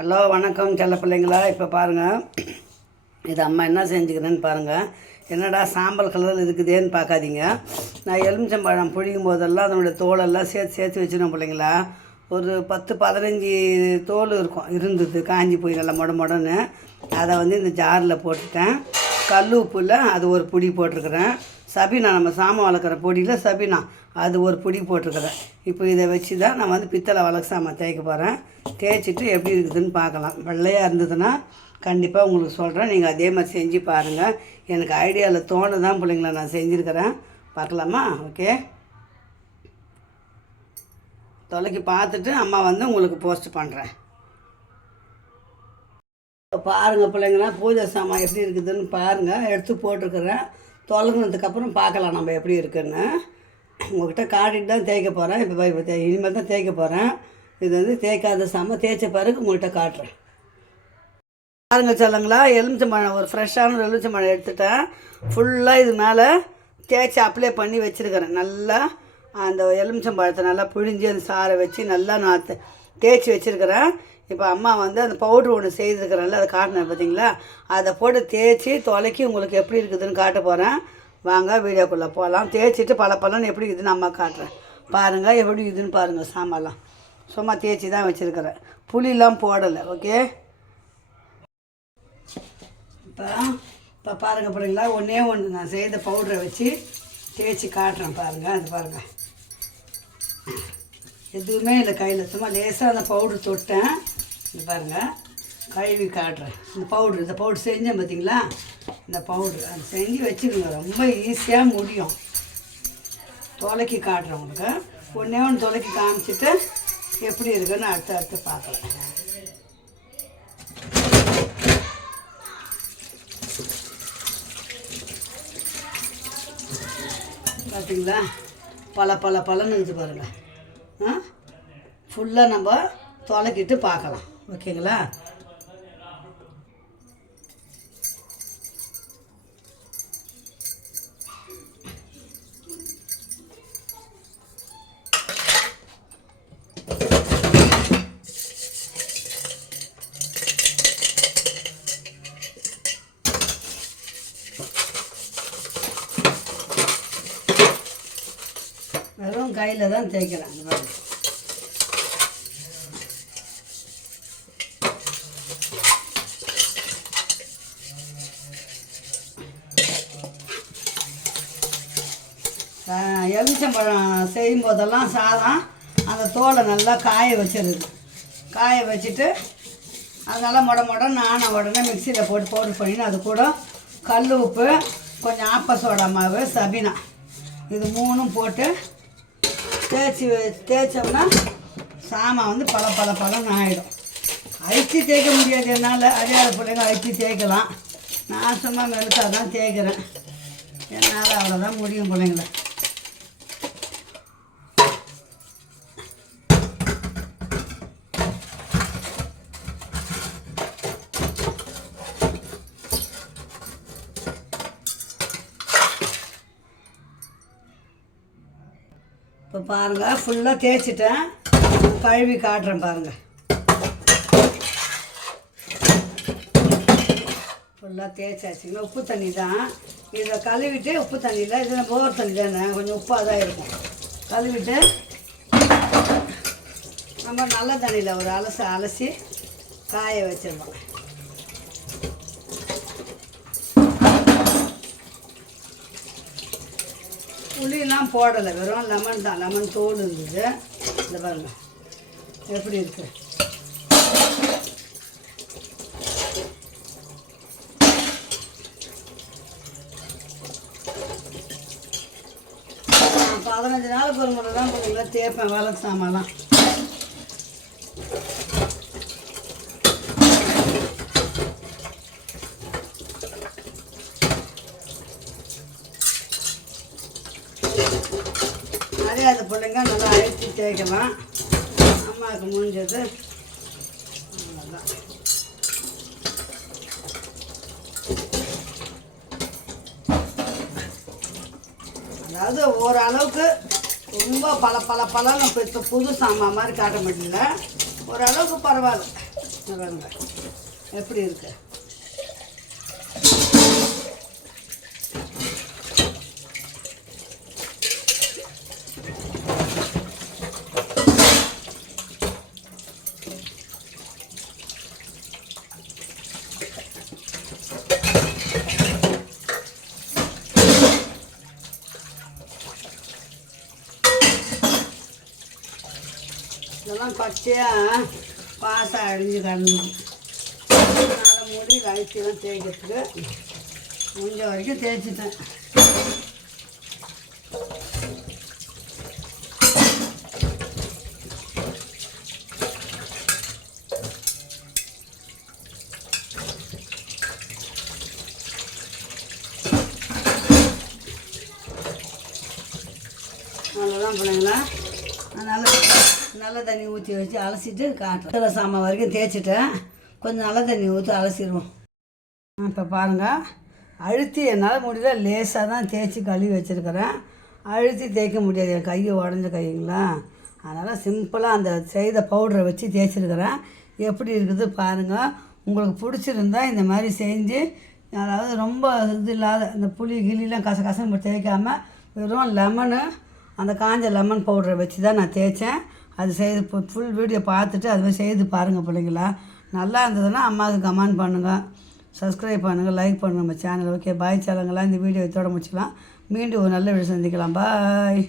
Hello வணக்கம் செல்ல பிள்ளைங்களா. இப்போ பாருங்கள், இது அம்மா என்ன செஞ்சுக்கிறேன்னு பாருங்கள். என்னடா சாம்பல் கலரில் இருக்குதேன்னு பார்க்காதீங்க. நான் எலுமிச்சம்பழம் புழியும் போதெல்லாம் அதனுடைய தோலெல்லாம் சேர்த்து வச்சுருவேன் பிள்ளைங்களா. ஒரு 10-15 தோல் இருந்தது காஞ்சி போய் நல்லா மொடன்னு. அதை இந்த ஜாரில் போட்டுட்டேன். கல் உப்பில் அது ஒரு பொடி போட்டிருக்கிறேன். சபீனா, நம்ம சாமான் வளர்க்குற பொடியில் சபீனா, அது ஒரு பொடி போட்டிருக்கிறேன். இப்போ இதை வச்சு தான் நான் பித்தளை வளர்க்க சாமான் தேய்க்க போகிறேன். தேய்ச்சிட்டு எப்படி இருக்குதுன்னு பார்க்கலாம். வெள்ளையாக இருந்ததுன்னா கண்டிப்பாக உங்களுக்கு சொல்கிறேன். நீங்கள் அதே மாதிரி செஞ்சு பாருங்கள். எனக்கு ஐடியாவில் தோணு தான் பிள்ளைங்கள நான் செஞ்சுருக்கிறேன். பார்க்கலாமா? ஓகே, தொலைக்கி பார்த்துட்டு அம்மா உங்களுக்கு போஸ்ட் பண்ணுறேன். பாருங்கள் பிள்ளைங்களா, பூஜை சாமான் எப்படி இருக்குதுன்னு பாருங்கள். எடுத்து போட்டிருக்கிறேன். தொலைங்கினதுக்கப்புறம் பார்க்கலாம் நம்ம எப்படி இருக்குன்னு. உங்கள்கிட்ட காட்டிட்டு தான் தேய்க்க போகிறேன். இப்போ இனிமேல் தான் தேய்க்க போகிறேன். இது தேய்க்காத சாமான் தேய்ச்ச பிறகு உங்கள்கிட்ட காட்டுறேன். பாருங்கள் சொல்லுங்களா, எலுமிச்சம்பழம் ஒரு ஃப்ரெஷ்ஷான எலுமிச்சம்பழம் எடுத்துட்டேன். ஃபுல்லாக இது மேலே தேய்ச்சி அப்ளை பண்ணி வச்சுருக்கிறேன். நல்லா அந்த எலுமிச்சம்பழத்தை நல்லா பிழிஞ்சி அந்த சாரை வச்சு நல்லா நான் தேய்ச்சி வச்சுருக்கிறேன். இப்போ அம்மா அந்த பவுட்ரு ஒன்று செய்திருக்கிறேன்ல, அதை காட்டினேன் பார்த்தீங்களா. அதை போட்டு தேய்ச்சி தொலைக்கி உங்களுக்கு எப்படி இருக்குதுன்னு காட்ட போகிறேன். வாங்க வீடியோக்குள்ளே போகலாம். தேய்ச்சிட்டு பலன்னு எப்படி இருக்குதுன்னு அம்மா காட்டுறேன். பாருங்கள் எப்படி இருக்குதுன்னு பாருங்கள். சாமான்லாம் சும்மா தேய்ச்சி தான் வச்சுருக்கிறேன், புளியெலாம் போடலை. ஓகே, இப்போ பாருங்கள் பிள்ளைங்களா, ஒன்றே ஒன்று நான் செய்த பவுடரை வச்சு தேய்ச்சி காட்டுறேன். பாருங்கள், அது பாருங்கள், எதுவுமே இல்லை கையில், சும்மா லேசாக அந்த பவுட்ரு தொட்டேன். இது பாருங்கள், கழுவி காட்டுறேன். இந்த பவுட்ரு செஞ்சேன் பார்த்தீங்களா. இந்த பவுட்ரு அது செஞ்சு வச்சுக்கோங்க, ரொம்ப ஈஸியாக முடியும். தொலைக்கி காட்டுறேன் உங்களுக்கு. ஒன்றே ஒன்று தொலைக்கி காமிச்சிட்டு எப்படி இருக்குன்னு அடுத்து பார்க்கலாம். பார்த்தீங்களா, பலன்னு இருக்குது பாருங்கள். ஃபுல்லாக நம்ம தொலைக்கிட்டு பார்க்கலாம். ஓகேங்களா. வெறும் கையில் தான் தேய்க்கிறேன். எலுமிச்சம்பழம் செய்யும் போதெல்லாம் சாதம் அந்த தோலை நல்லா காய வச்சிருது. காய வச்சுட்டு அதனால் மொடன்னு ஆன உடனே மிக்சியில் போட்டு பவுடர் பண்ணின்னு அது கூட கல் உப்பு, கொஞ்சம் ஆப்ப சோடா மாவு, சபீனா, இது மூணும் போட்டு தேய்ச்சோம்னா சாமான் பலன்னு ஆகிடும். அரிசி தேய்க்க முடியாது என்னால். அறியாத பிள்ளைங்க அரிசி தேய்க்கலாம். நான் சும்மா மெழுக்காக தான் தேய்க்கிறேன். என்னால் அவ்வளோதான் முடியும் பிள்ளைங்கள. இப்போ பாருங்கள், ஃபுல்லாக தேய்ச்சிட்டேன். கழுவி காட்டுறேன் பாருங்கள். ஃபுல்லாக தேய்ச்சாச்சுங்க. உப்பு தண்ணி தான் இதை கழுவிட்டு, உப்பு தண்ணியில் இதில் போர் தண்ணி தானே, கொஞ்சம் உப்பாக தான் இருக்கும். கழுவிட்டு நம்ம நல்ல தண்ணியில் ஒரு அலசி காய வச்சிடலாம். புளியெல்லாம் போடலை, வெறும் லெமன் தான். லெமன் தோல் இருந்தது. இந்த பாருங்கள் எப்படி இருக்கு. நான் 15 நாளுக்கு ஒரு முறை தான் பிள்ளைங்களா தேய்ப்பேன் வளர்க்க சாமான்லாம். அது பிள்ளைங்க நல்லா அழைச்சி தேய்க்கலாம். அம்மாவுக்கு முடிஞ்சது அவ்வளோதான். அதாவது ஓரளவுக்கு ரொம்ப பலன்னு இப்போ புது சாமான் மாதிரி காட்ட முடியல. ஓரளவுக்கு பரவாயில்ல. பாருங்க எப்படி இருக்கு. இதெல்லாம் பச்சையாக பாசம் அழிஞ்சு கிடந்து அதனால் முடி அழிச்சிலாம் தேய்க்கிறதுக்கு முடிஞ்ச வரைக்கும் தேய்ச்சிட்டேன். அவ்வளோதான் பிள்ளைங்களா. நல்ல தண்ணி ஊற்றி வச்சு அலசிட்டு காட்டுறேன். சாமான் வரைக்கும் தேய்ச்சிட்டேன். கொஞ்சம் நல்ல தண்ணி ஊற்றி அலசிடுவோம். இப்போ பாருங்கள், அழுத்தி என்னால் முடியல, லேசாக தான் தேய்ச்சி கழுவி வச்சுருக்கிறேன். அழுத்தி தேய்க்க முடியாது, என் கையை உடஞ்ச கைங்களா. அதனால் சிம்பிளாக அந்த செய்த பவுடரை வச்சு தேய்ச்சிருக்கிறேன். எப்படி இருக்குது பாருங்கள். உங்களுக்கு பிடிச்சிருந்தா இந்த மாதிரி செஞ்சு, அதாவது ரொம்ப இது இல்லாத இந்த புளி கிளிலாம் கசகசன்னு தேய்க்காமல் வெறும் லெமனு, அந்த காஞ்ச லெமன் பவுடரை வச்சு தான் நான் தேய்ச்சேன். அது செய்து ஃபுல் வீடியோ பார்த்துட்டு அது மாதிரி செய்து பாருங்கள் பிள்ளைங்களா. நல்லா இருந்ததுன்னா அம்மாவுக்கு கமெண்ட் பண்ணுங்கள், சப்ஸ்கிரைப் பண்ணுங்கள், லைக் பண்ணுங்கள் நம்ம சேனல். ஓகே, பாய் சேனங்களா. இந்த வீடியோ இதோட முடிச்சுக்கலாம். மீண்டும் ஒரு நல்ல வீடியோ சந்திக்கலாம். பாய்.